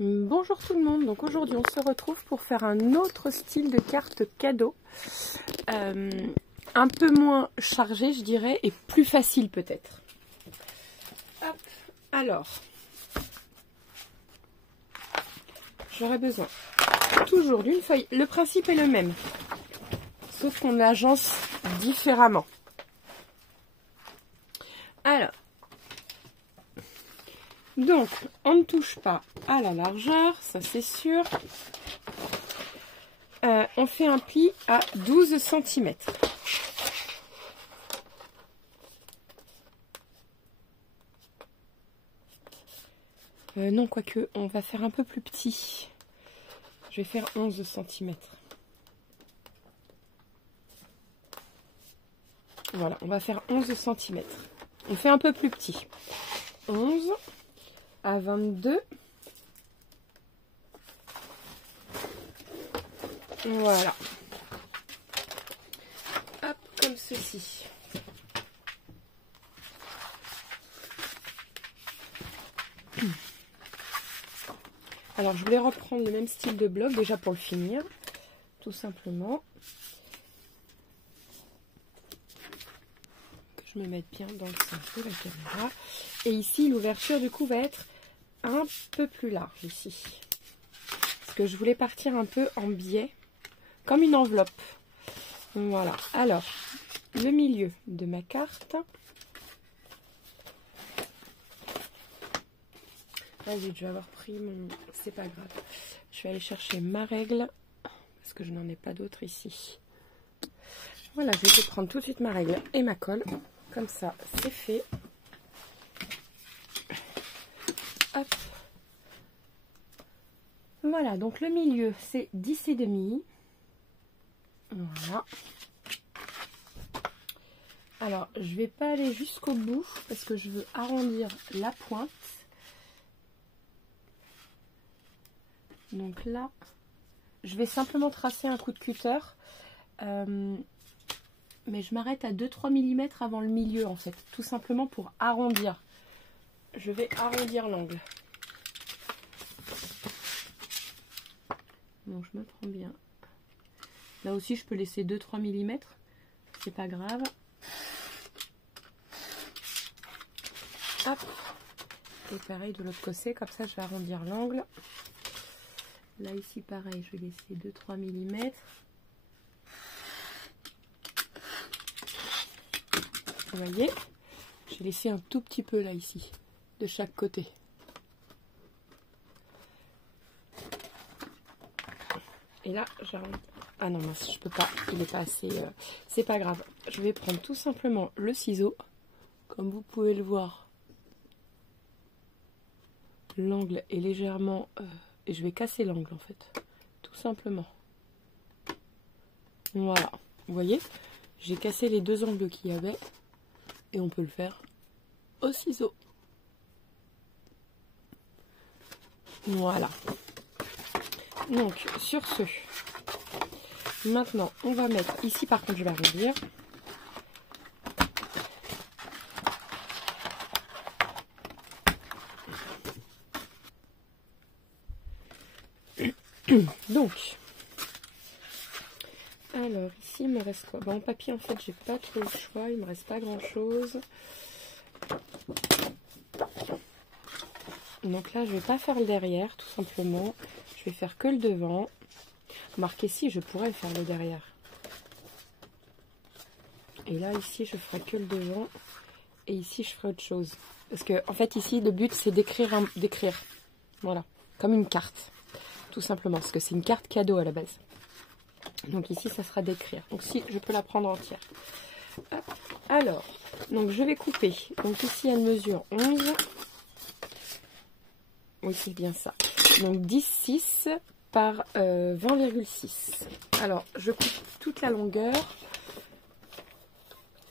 Bonjour tout le monde, donc aujourd'hui on se retrouve pour faire un autre style de carte cadeau, un peu moins chargé je dirais et plus facile peut-être. Alors, j'aurais besoin toujours d'une feuille, le principe est le même, sauf qu'on l'agence différemment. Alors, donc on ne touche pas à la largeur, ça c'est sûr. On fait un pli à 12 cm. Non, quoique, on va faire un peu plus petit. Je vais faire 11 cm. Voilà, on va faire 11 cm. On fait un peu plus petit. 11 à 22. Voilà. Hop, comme ceci. Alors, je voulais reprendre le même style de bloc déjà pour le finir, tout simplement. Que je me mette bien dans le centre de la caméra. Et ici, l'ouverture du coup va être un peu plus large ici. Parce que je voulais partir un peu en biais, comme une enveloppe. Voilà. Alors, le milieu de ma carte. Vas-y, je vais avoir pris mon... C'est pas grave. Je vais aller chercher ma règle. Parce que je n'en ai pas d'autre ici. Voilà, je vais prendre tout de suite ma règle et ma colle. Comme ça, c'est fait. Hop. Voilà, donc le milieu, c'est 10,5. Voilà. Alors, je vais pas aller jusqu'au bout parce que je veux arrondir la pointe. Donc là, je vais simplement tracer un coup de cutter. Mais je m'arrête à 2-3 mm avant le milieu en fait. Tout simplement pour arrondir. Je vais arrondir l'angle. Donc je me prends bien. Là aussi, je peux laisser 2-3 mm. C'est pas grave. Hop. Et pareil de l'autre côté. Comme ça, je vais arrondir l'angle. Là, ici, pareil, je vais laisser 2-3 mm. Vous voyez, j'ai laissé un tout petit peu là, ici, de chaque côté. Et là, j'arrête. Ah non, mince, je peux pas, il n'est pas assez... c'est pas grave. Je vais prendre tout simplement le ciseau. Comme vous pouvez le voir, l'angle est légèrement... et je vais casser l'angle en fait, tout simplement. Voilà, vous voyez, j'ai cassé les deux angles qu'il y avait et on peut le faire au ciseau. Voilà. Donc sur ce, maintenant on va mettre ici, par contre je vais arrondir. Donc, alors ici il me reste quoi? En papier en fait j'ai pas trop le choix, il me reste pas grand chose. Donc là je vais pas faire le derrière tout simplement, je vais faire que le devant. Marquez si je pourrais faire le derrière. Et là ici je ferai que le devant et ici je ferai autre chose. Parce que en fait ici le but c'est d'écrire, voilà, comme une carte. Tout simplement, parce que c'est une carte cadeau à la base. Donc ici, ça sera d'écrire. Donc si, je peux la prendre entière. Alors, donc je vais couper. Donc ici, elle mesure 11. Oui, c'est bien ça. Donc 10,6 par 20,6. Alors, je coupe toute la longueur.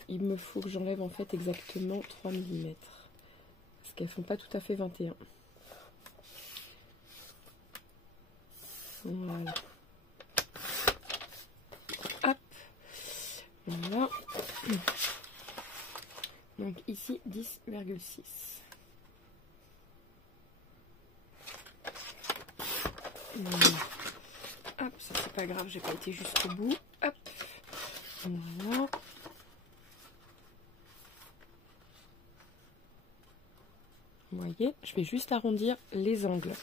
Il me faut que j'enlève en fait exactement 3 mm. Parce qu'elles ne font pas tout à fait 21. Voilà. Hop. Voilà. Donc ici 10,6. Hop, ça c'est pas grave, j'ai pas été jusqu'au bout. Hop, voilà. Vous voyez, je vais juste arrondir les angles.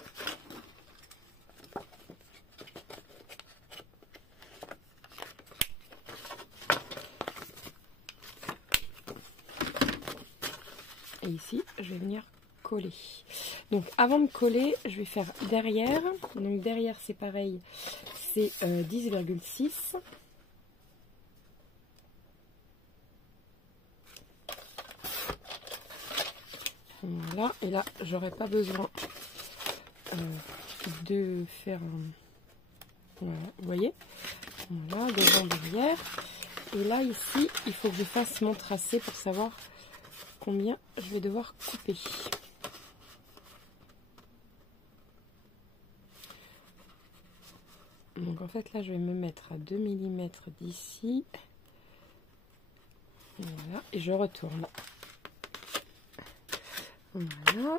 Et ici, je vais venir coller. Donc avant de coller, je vais faire derrière. Donc derrière, c'est pareil, c'est 10,6. Voilà, et là, j'aurais pas besoin de faire un... Voilà, vous voyez, voilà, devant, derrière. Et là, ici, il faut que je fasse mon tracé pour savoir combien je vais devoir couper. Donc en fait, là, je vais me mettre à 2 mm d'ici. Voilà, et je retourne. Voilà,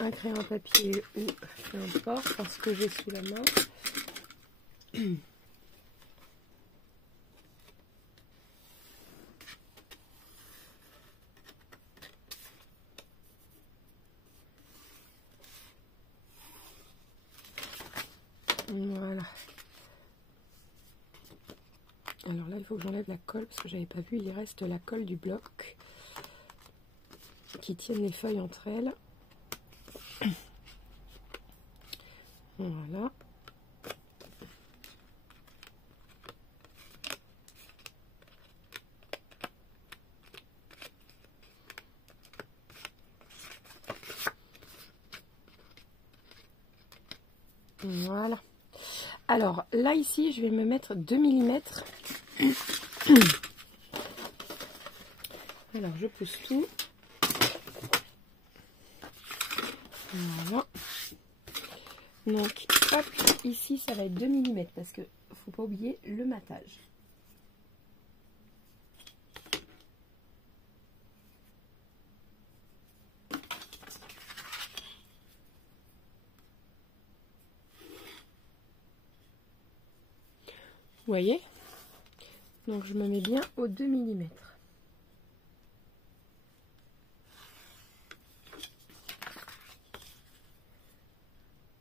un crayon à papier ou peu importe, parce que j'ai sous la main. Voilà. Alors là, il faut que j'enlève la colle parce que j'avais pas vu, il reste la colle du bloc qui tiennent les feuilles entre elles. Voilà. Voilà. Alors là ici je vais me mettre 2 mm. Alors je pousse tout. Voilà. Donc hop, ici ça va être 2 mm parce que faut pas oublier le matage. Vous voyez? Donc je me mets bien aux 2 mm.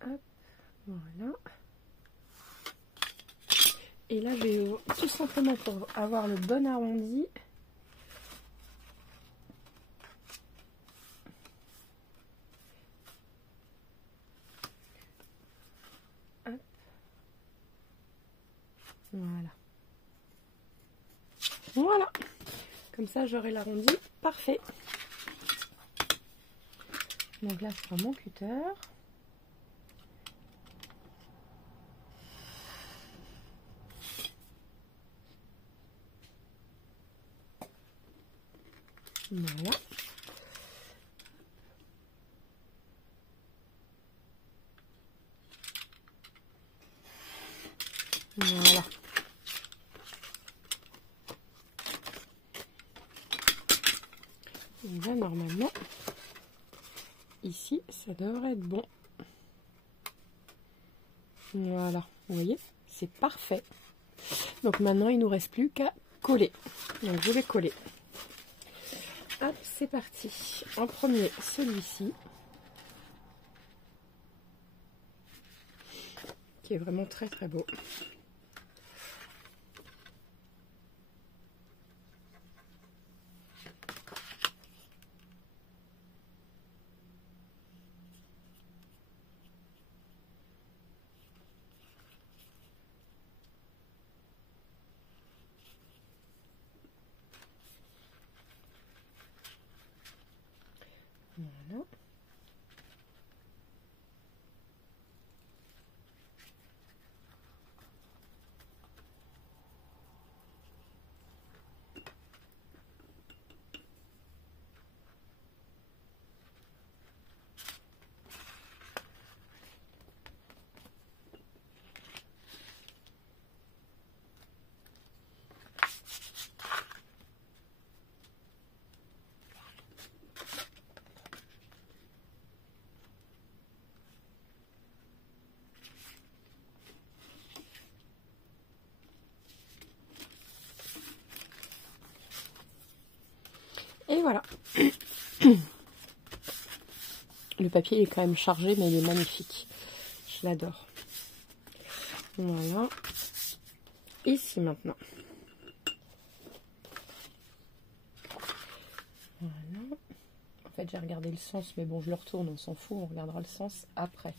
Hop, voilà. Et là je vais tout simplement pour avoir le bon arrondi. Hop. Voilà. Voilà. Comme ça j'aurai l'arrondi parfait. Donc là je prends mon cutter. Voilà. Voilà. Et là, normalement, ici, ça devrait être bon. Voilà. Vous voyez, c'est parfait. Donc maintenant, il ne nous reste plus qu'à coller. Donc je vais coller. Hop, c'est parti. En premier, celui-ci. Qui est vraiment très très beau. Voilà. Le papier est quand même chargé, mais il est magnifique. Je l'adore. Voilà. Ici maintenant. Voilà. En fait, j'ai regardé le sens, mais bon, je le retourne, on s'en fout, on regardera le sens après.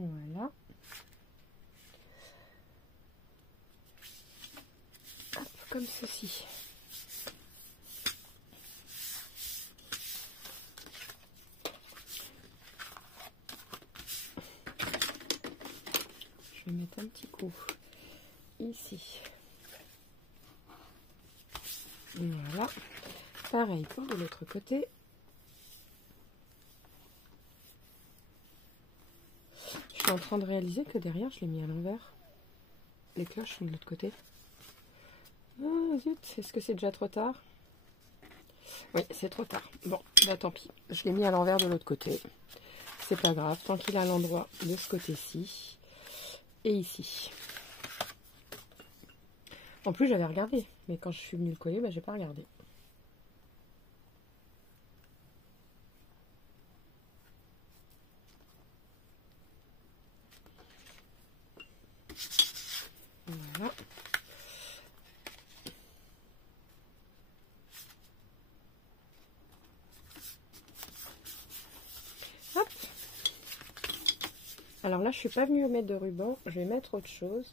Voilà. Hop, comme ceci. Je vais mettre un petit coup ici. Voilà. Pareil pour de l'autre côté. Je suis en train de réaliser que derrière, je l'ai mis à l'envers. Les cloches sont de l'autre côté. Oh zut, est-ce que c'est déjà trop tard? Oui, c'est trop tard. Bon, bah tant pis. Je l'ai mis à l'envers de l'autre côté. C'est pas grave, tant qu'il est à l'endroit de ce côté-ci. Et ici. En plus, j'avais regardé. Mais quand je suis venue le coller, bah, j'ai pas regardé. Voilà. Hop. Alors là, je suis pas venue mettre de ruban. Je vais mettre autre chose.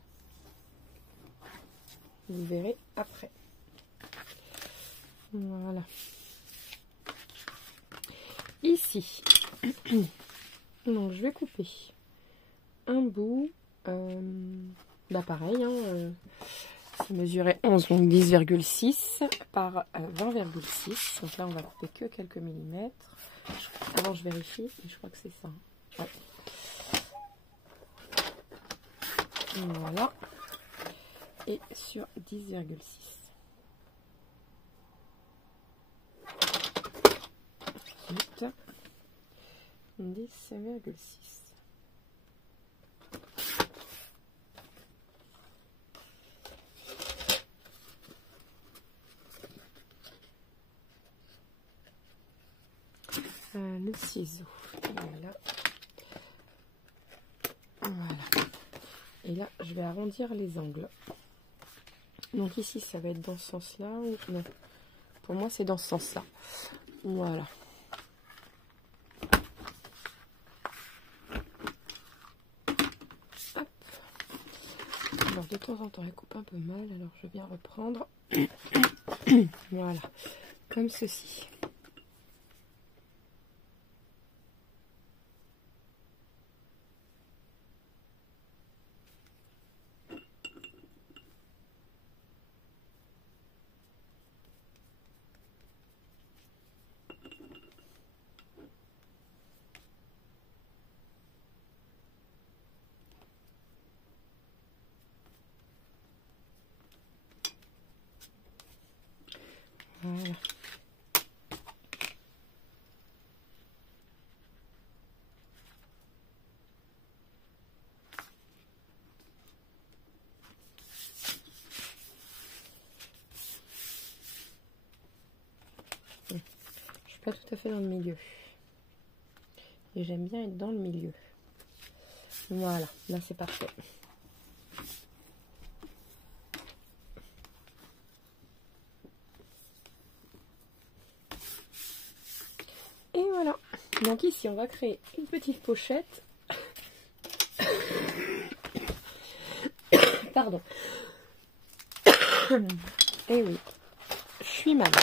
Vous verrez après. Voilà. Ici. Donc, je vais couper un bout. Là, pareil. Ça mesurait 11, donc 10,6 par 20,6. Donc là, on va couper que quelques millimètres. Avant, je vérifie. Et je crois que c'est ça. Ouais. Voilà. Et sur 10,6. Ensuite, 10,6. Le ciseau. Voilà. Voilà. Et là, je vais arrondir les angles. Donc ici, ça va être dans ce sens-là ou non? Pour moi, c'est dans ce sens-là. Voilà. Hop. Alors, de temps en temps, elle coupe un peu mal. Alors, je viens reprendre. Voilà. Comme ceci. Voilà. Je suis pas tout à fait dans le milieu. Et j'aime bien être dans le milieu. Voilà, là c'est parfait. Et voilà. Donc ici, on va créer une petite pochette. Pardon. Et oui, je suis malade.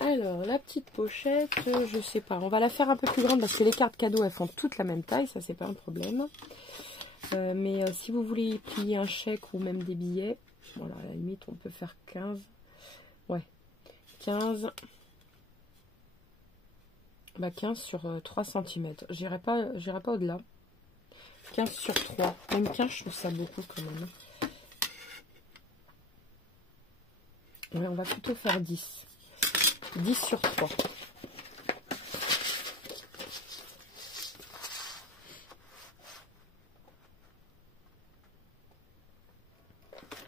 Alors, la petite pochette, je sais pas. On va la faire un peu plus grande parce que les cartes cadeaux, elles font toutes la même taille. Ça, c'est pas un problème. Mais si vous voulez plier un chèque ou même des billets, Voilà, à la limite, on peut faire 15. Ouais, 15. Bah 15 sur 3 cm. J'irai pas au-delà. 15 sur 3. Même 15, je trouve ça beaucoup quand même. Ouais, on va plutôt faire 10. 10 sur 3.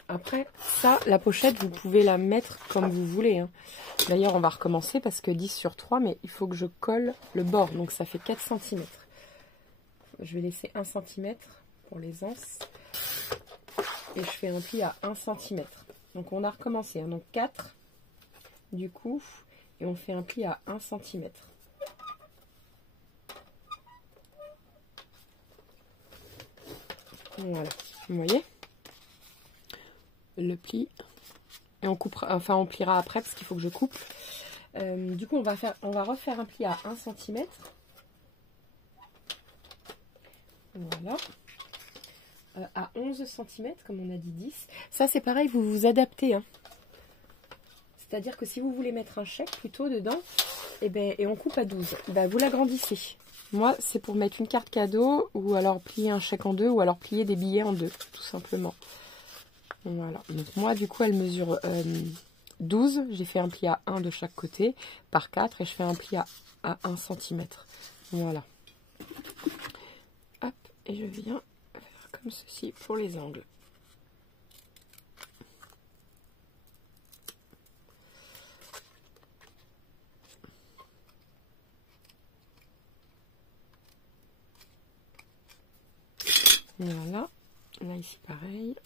Après, ça, la pochette, vous pouvez la mettre comme vous voulez. Hein. D'ailleurs, on va recommencer parce que 10 sur 3, mais il faut que je colle le bord. Donc, ça fait 4 cm. Je vais laisser 1 cm pour les anses. Et je fais un pli à 1 cm. Donc, on a recommencé. Hein. Donc, 4, du coup, et on fait un pli à 1 cm. Voilà. Vous voyez ? Le pli. Et on coupera, enfin, on pliera après parce qu'il faut que je coupe. Du coup, on va refaire un pli à 1 cm. Voilà. À 11 cm, comme on a dit 10. Ça, c'est pareil, vous vous adaptez. Hein. C'est-à-dire que si vous voulez mettre un chèque plutôt dedans, et on coupe à 12, vous l'agrandissez. Moi, c'est pour mettre une carte cadeau, ou alors plier un chèque en deux, ou alors plier des billets en deux, tout simplement. Voilà. Donc moi, du coup, elle mesure 12. J'ai fait un pli à 1 de chaque côté, par 4, et je fais un pli à 1 cm. Voilà. Hop, et je viens faire comme ceci pour les angles. Voilà. Là, ici, pareil.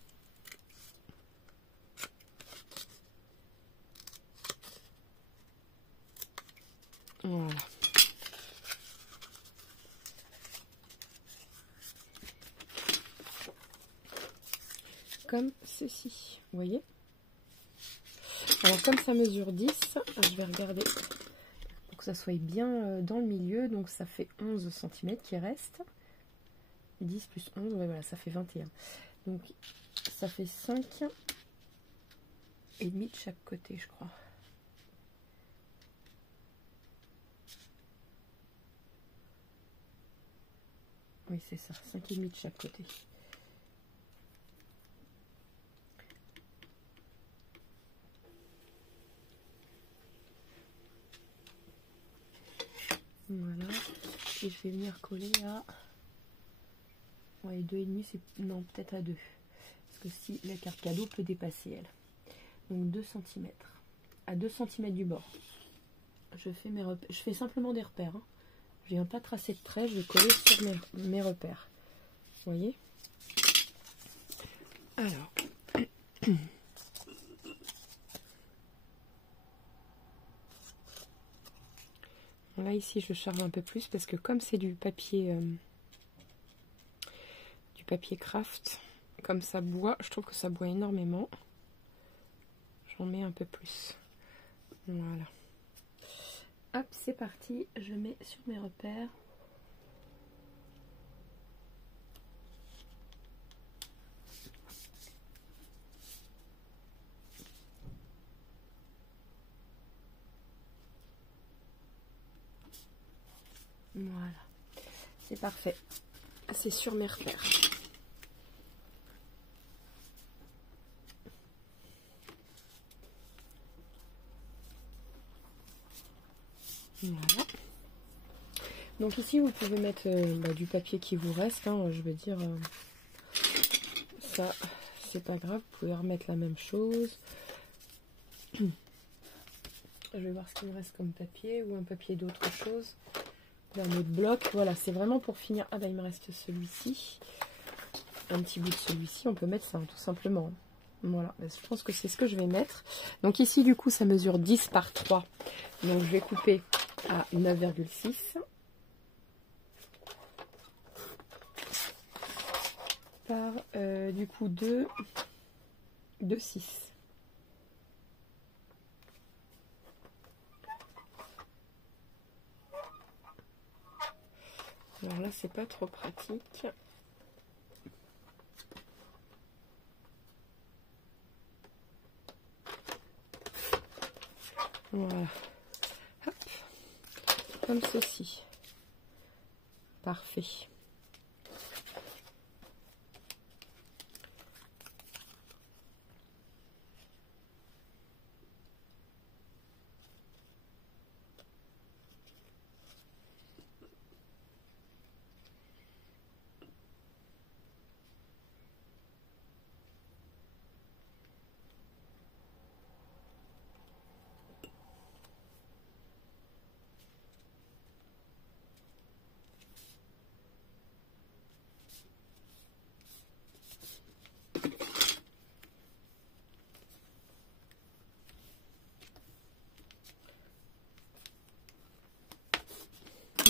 Voilà. Comme ceci, vous voyez. Alors comme ça mesure 10, je vais regarder pour que ça soit bien dans le milieu. Donc ça fait 11 cm qui reste. 10 plus 11, ouais, voilà, ça fait 21. Donc ça fait 5 et demi de chaque côté, je crois. Oui, c'est ça, 5 et demi de chaque côté. Voilà, et je vais venir coller à... Ouais, 2,5, c'est... Non, peut-être à 2. Parce que si la carte cadeau peut dépasser, elle. Donc 2 cm. À 2 cm du bord. Je fais mes repères. Je fais simplement des repères. Hein. Je viens pas tracer de trait, je vais coller sur mes repères. Vous voyez? Alors... Là, ici, je charge un peu plus parce que comme c'est du papier craft, comme ça boit, je trouve que ça boit énormément. J'en mets un peu plus. Voilà. Hop, c'est parti. Je mets sur mes repères. Voilà. C'est parfait. C'est sur mes repères. Voilà. Donc ici, vous pouvez mettre du papier qui vous reste. Hein, je veux dire, ça, c'est pas grave. Vous pouvez remettre la même chose. Je vais voir ce qu'il me reste comme papier ou un papier d'autre chose. Un autre bloc. Voilà, c'est vraiment pour finir. Ah bah, il me reste celui-ci. Un petit bout de celui-ci. On peut mettre ça, hein, tout simplement. Voilà, je pense que c'est ce que je vais mettre. Donc ici, du coup, ça mesure 10 par 3. Donc je vais couper à 9,6. Par du coup 2,6. Alors là, c'est pas trop pratique. Voilà. Hop. Comme ceci. Parfait.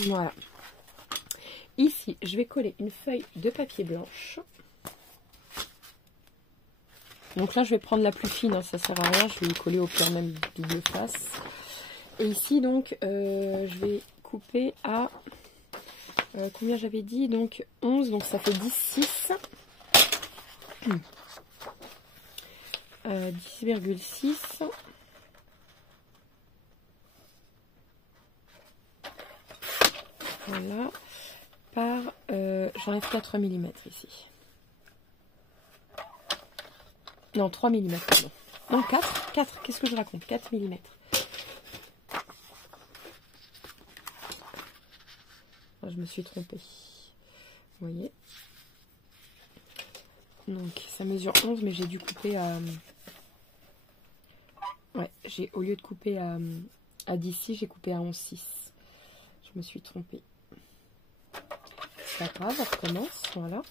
Voilà. Ici, je vais coller une feuille de papier blanche. Donc là, je vais prendre la plus fine, hein, ça sert à rien. Je vais y coller au pire même double face. Et ici, donc, je vais couper à... combien j'avais dit? Donc 11, donc ça fait 10, 6. 10,6. Voilà. Par... j'enlève 4 mm ici. Non, 3 mm, pardon. Non, 4. 4, qu'est-ce que je raconte? 4 mm. Je me suis trompée. Vous voyez? Donc, ça mesure 11, mais j'ai dû couper à... Ouais, au lieu de couper à 10,6, j'ai coupé à 11,6. Je me suis trompée. C'est pas grave, on recommence. Voilà.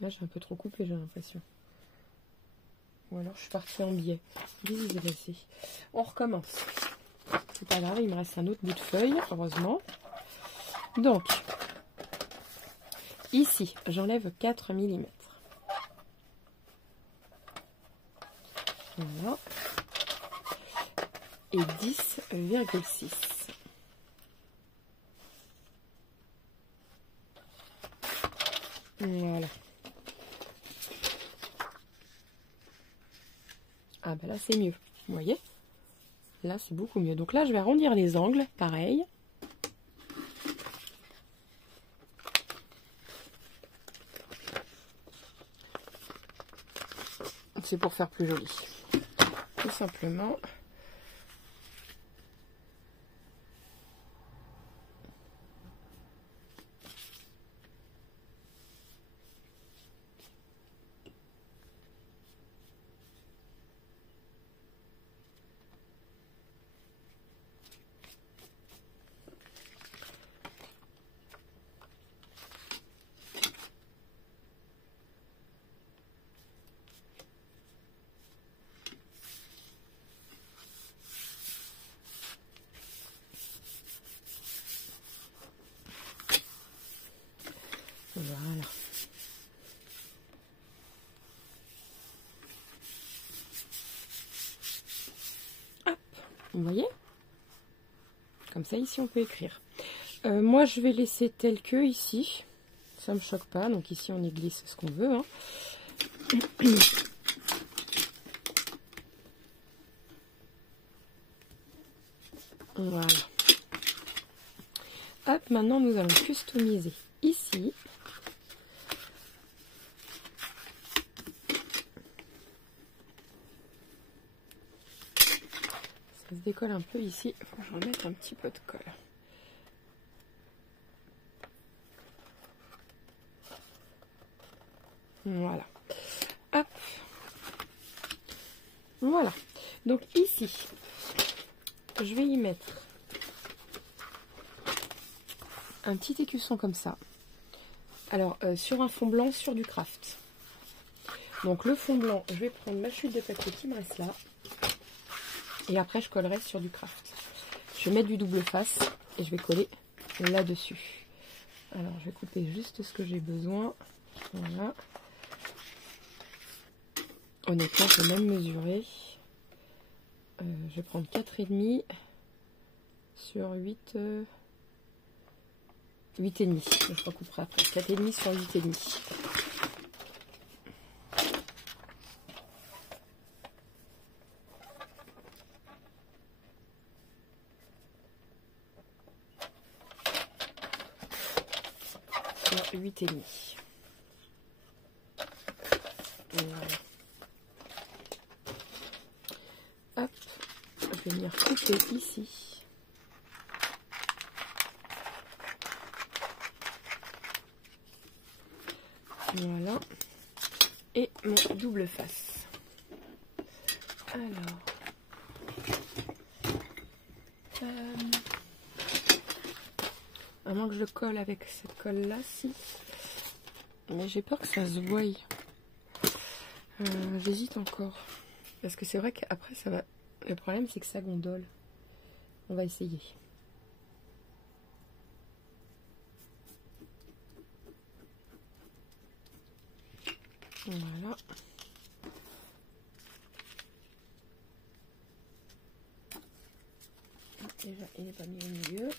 Là, j'ai un peu trop coupé, j'ai l'impression. Ou alors, je suis partie en biais. Vas-y. On recommence. C'est pas grave, il me reste un autre bout de feuille, heureusement. Donc, ici, j'enlève 4 mm. Voilà. Et 10,6. Voilà. Ah ben là c'est mieux, vous voyez? Là c'est beaucoup mieux. Donc là je vais arrondir les angles, pareil. C'est pour faire plus joli. Tout simplement. Voilà. Hop, vous voyez? Comme ça, ici, on peut écrire. Moi, je vais laisser tel que ici. Ça me choque pas. Donc ici, on y glisse ce qu'on veut. Hein. Voilà. Hop, maintenant, nous allons customiser ici. Ça se décolle un peu ici. Il faut que je remette un petit peu de colle. Voilà. Hop. Voilà. Donc ici, je vais y mettre un petit écusson comme ça. Alors, sur un fond blanc, sur du craft. Donc le fond blanc, je vais prendre ma chute de papier qui me reste là. Et après, je collerai sur du craft. Je vais mettre du double face et je vais coller là-dessus. Alors, je vais couper juste ce que j'ai besoin. Voilà. Honnêtement, je vais même mesurer. Je vais prendre 4,5 sur 8... 8,5. Je recouperai après. 4,5 sur 8,5. 8,5. Voilà. Hop, je vais venir couper ici. Voilà. Et mon double face. Alors. À moins que je le colle avec cette colle là, si. Mais j'ai peur que ça se voie. J'hésite encore. Parce que c'est vrai qu'après ça va. Le problème c'est que ça gondole. On va essayer. Voilà. Déjà, il n'est pas mis au milieu.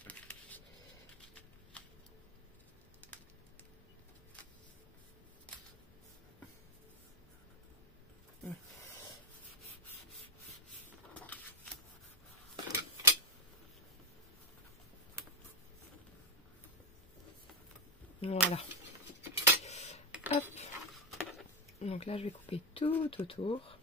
Voilà. Hop. Donc là, je vais couper tout autour.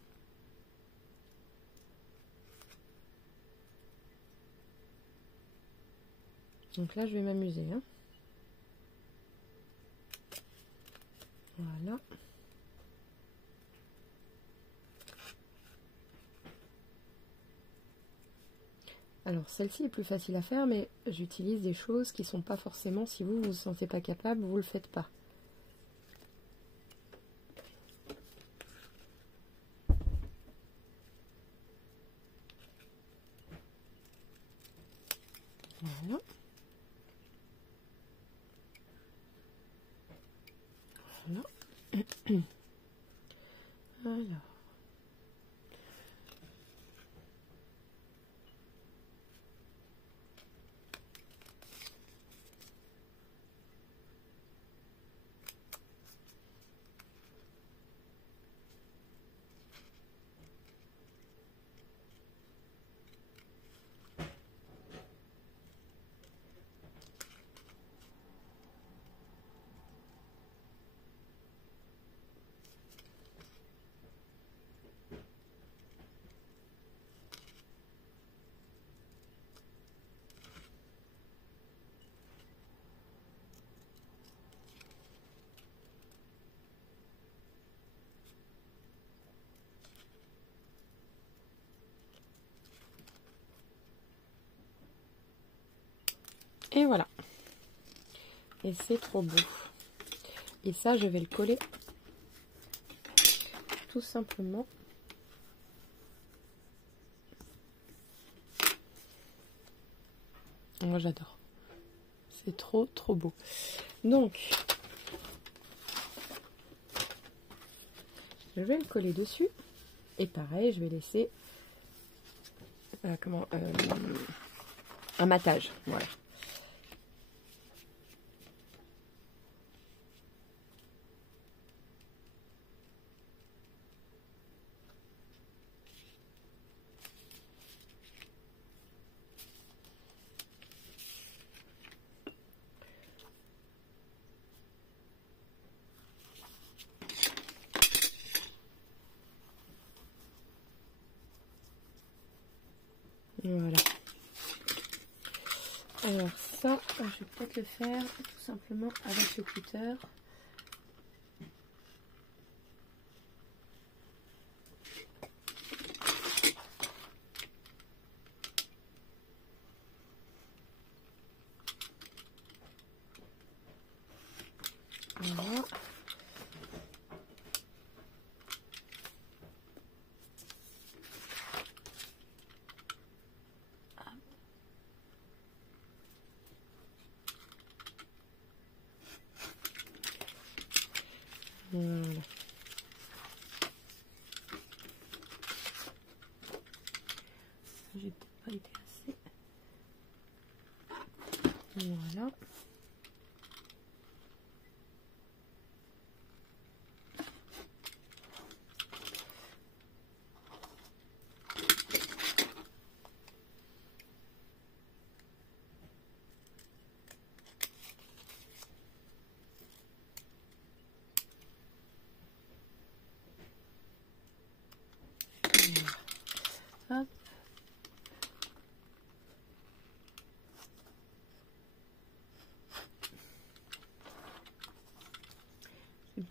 Donc là, je vais m'amuser. Hein. Voilà. Alors, celle-ci est plus facile à faire, mais j'utilise des choses qui sont pas forcément, si vous vous sentez pas capable, vous le faites pas. Voilà. Voilà. Alors. Et voilà. Et c'est trop beau. Et ça, je vais le coller tout simplement. Moi, j'adore. C'est trop, trop beau. Donc, je vais le coller dessus. Et pareil, je vais laisser un matage. Voilà. Voilà. Alors ça, je vais peut-être le faire tout simplement avec le cutter. Voilà. Voilà. J'ai peut-être pas été assez. Voilà.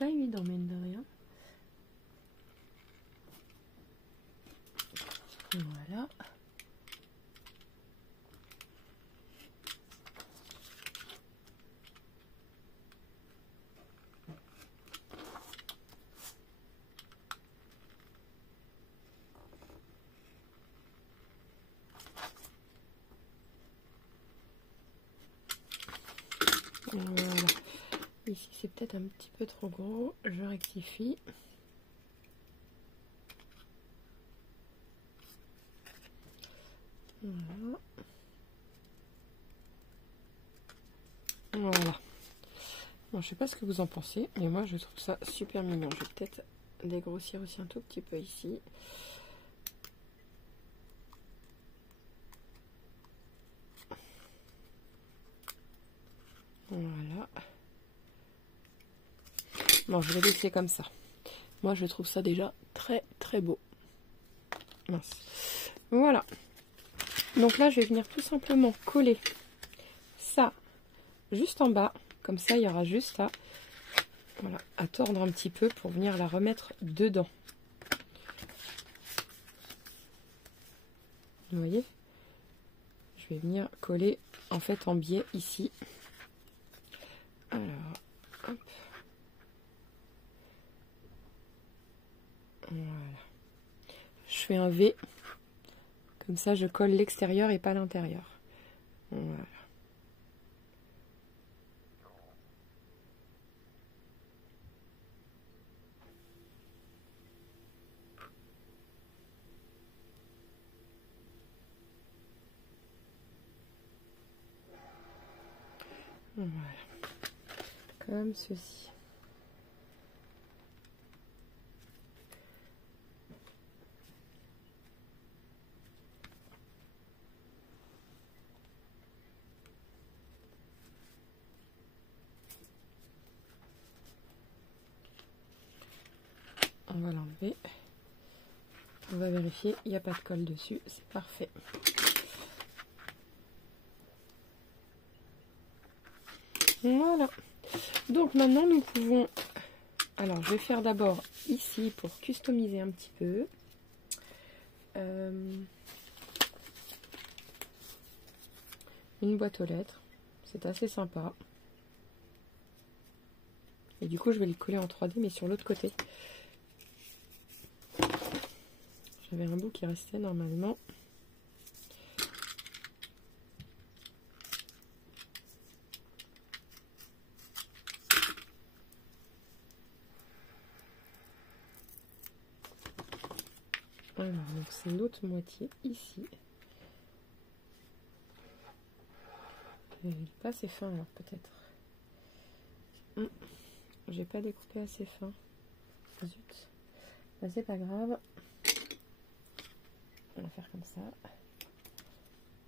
pas évident, mine de rien. Voilà. Voilà. Ici c'est peut-être un petit peu trop gros, je rectifie. Voilà. Voilà. Bon, je sais pas ce que vous en pensez, mais moi je trouve ça super mignon. Je vais peut-être dégrossir aussi un tout petit peu ici. Voilà. Bon, je vais laisser comme ça. Moi, je trouve ça déjà très très beau. Mince. Voilà. Donc là, je vais venir tout simplement coller ça juste en bas. Comme ça, il y aura juste à, voilà, à tordre un petit peu pour venir la remettre dedans. Vous voyez? Je vais venir coller en fait en biais ici. Alors, hop. Voilà. Je fais un V. Comme ça, je colle l'extérieur et pas l'intérieur. Voilà. Voilà. Comme ceci. On va l'enlever. On va vérifier, il n'y a pas de colle dessus, c'est parfait. Voilà. Donc maintenant nous pouvons... Alors je vais faire d'abord ici pour customiser un petit peu. Une boîte aux lettres. C'est assez sympa. Et du coup je vais le coller en 3D mais sur l'autre côté. J'avais un bout qui restait normalement. Alors, donc c'est l'autre moitié ici. Il n'est pas assez fin alors peut-être. J'ai pas découpé assez fin. Zut. Ben, c'est pas grave. On va faire comme ça.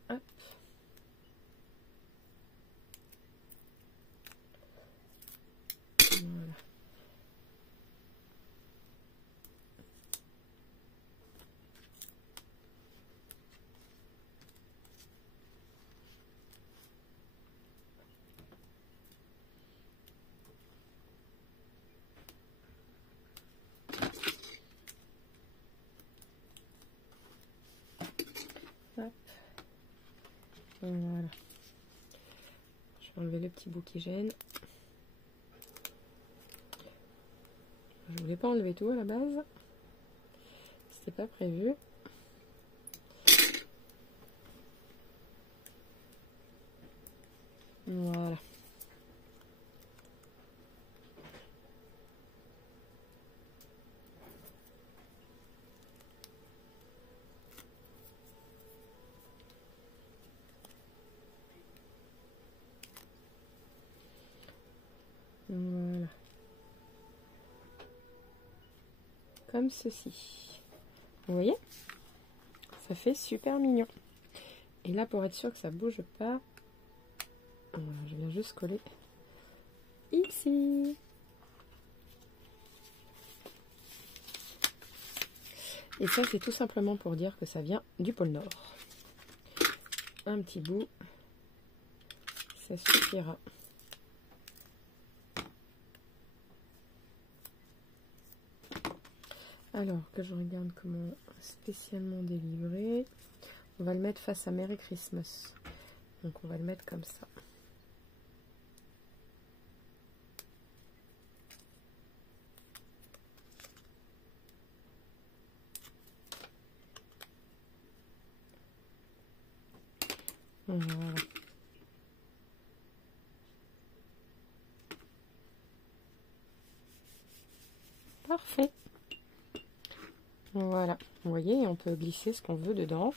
Hop. Voilà. Hop. Voilà. Je vais enlever le petit bout qui gêne. Je voulais pas enlever tout à la base. C'était pas prévu. Voilà. Voilà. Comme ceci. Vous voyez? Ça fait super mignon. Et là, pour être sûr que ça bouge pas, voilà, je viens juste coller ici. Et ça, c'est tout simplement pour dire que ça vient du pôle Nord. Un petit bout, ça suffira. Alors que je regarde comment spécialement délivré. On va le mettre face à Merry Christmas. Donc on va le mettre comme ça. Voilà. Parfait. Voilà. Vous voyez, on peut glisser ce qu'on veut dedans.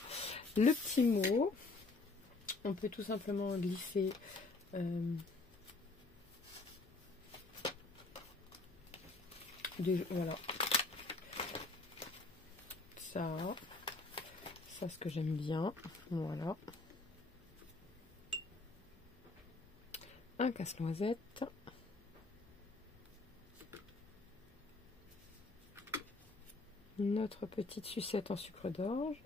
Le petit mot, on peut tout simplement glisser voilà. Ça, ce que j'aime bien. Voilà. Un casse-noisette. Notre petite sucette en sucre d'orge.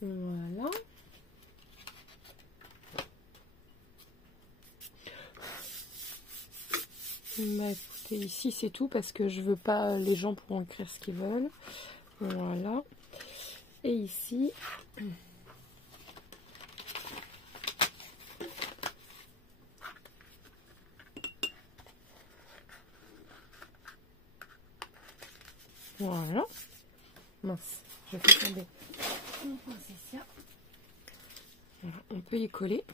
Voilà. Bah, écoutez, ici c'est tout parce que je veux pas, les gens pourront écrire ce qu'ils veulent. Voilà. Et ici, voilà. Mince, je fais tomber. C'est ça. Voilà, on peut y coller.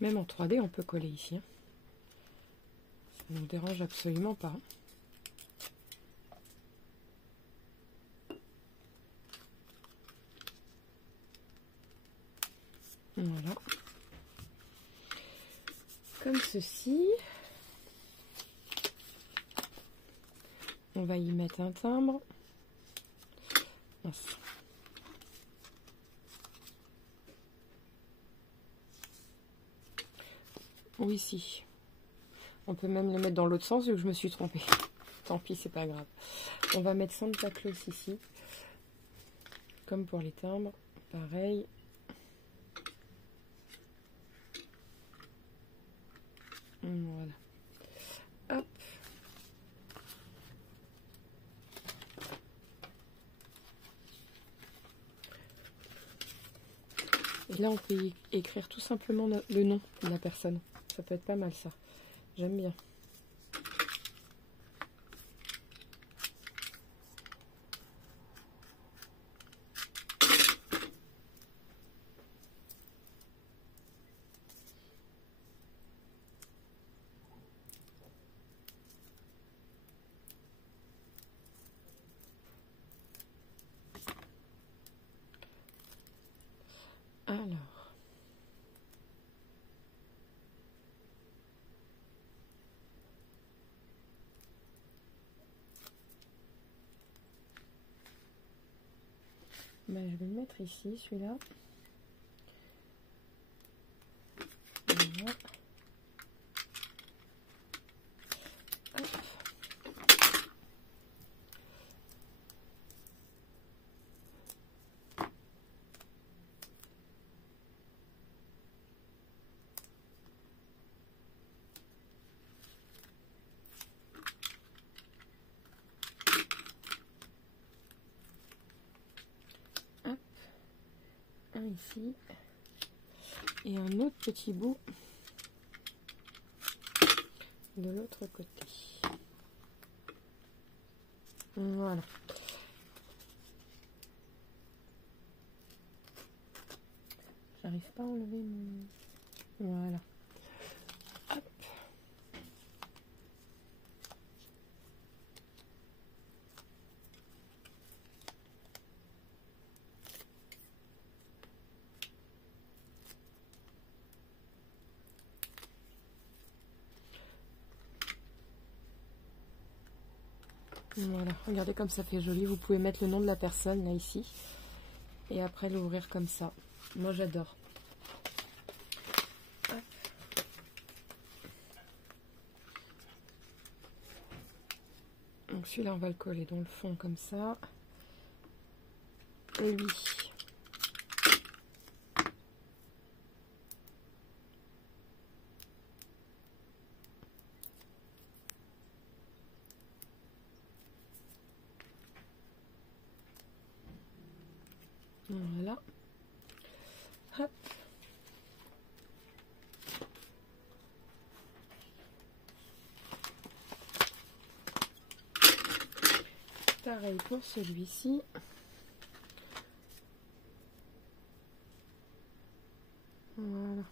Même en 3D, on peut coller ici. Hein. Ça ne nous dérange absolument pas. Voilà. Comme ceci. On va y mettre un timbre. Mince. Ou ici. On peut même le mettre dans l'autre sens vu que je me suis trompée. Tant pis, c'est pas grave. On va mettre Santa Claus ici. Comme pour les timbres. Pareil. Voilà. Hop. Et là, on peut écrire tout simplement le nom de la personne. Ça peut être pas mal, ça. J'aime bien. Alors, ben, je vais le mettre ici, celui-là. Voilà. Hop. Hop. Un ici. Et un autre petit bout de l'autre côté. Voilà. J'arrive pas à enlever mon... Voilà. Hop. Voilà, regardez comme ça fait joli. Vous pouvez mettre le nom de la personne là ici et après l'ouvrir comme ça. Moi j'adore. Donc celui-là on va le coller dans le fond comme ça. Et lui. Pareil pour celui-ci. Voilà.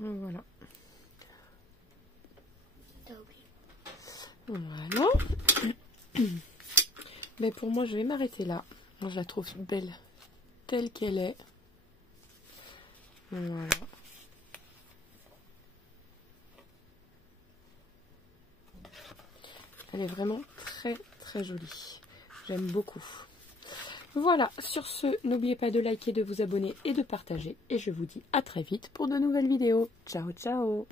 Voilà. Voilà. Mais pour moi, je vais m'arrêter là. Moi, je la trouve belle telle qu'elle est. Voilà. Elle est vraiment très très jolie. J'aime beaucoup. Voilà, sur ce, n'oubliez pas de liker, de vous abonner et de partager. Et je vous dis à très vite pour de nouvelles vidéos. Ciao, ciao!